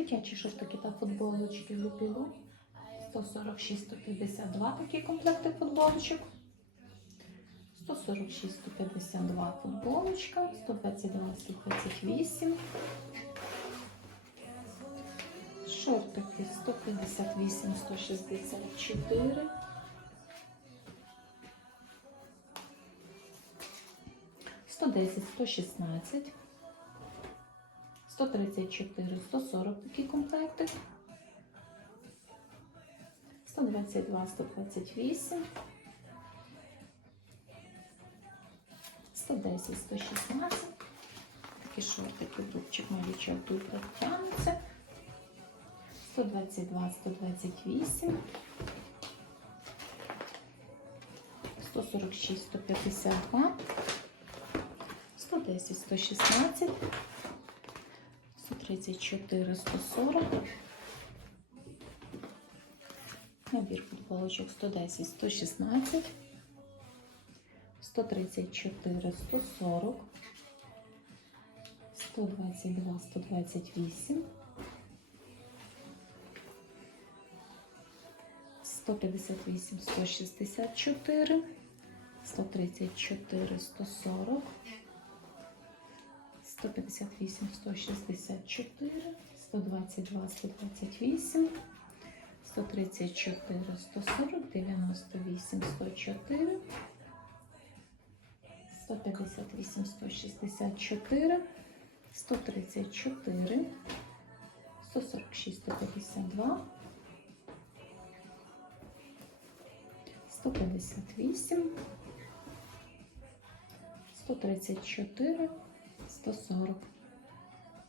Дитячі шортики та футболочки Лупілу. 146-152 такі комплекти футболочок. 146-152 футболочка, 122-128. Шортики 158-164. Сто десять, сто шістнадцять, сто тридцять чотири, сто сорок такі комплекти, сто двадцять два, сто двадцять вісім, сто десять, сто шістнадцять. Такі шортики, дубчик малючок тут тягнеться. 122, 128, 146, 152, 110, 116, 134, 140, набір футболочок 110, 116, 134, 140, 122, 128, 158, 164, 134, 140, 158, 164, 122, 128, 134, 140, 98, 104, 158, 164, 134, 146, 152, 158, 134, 140.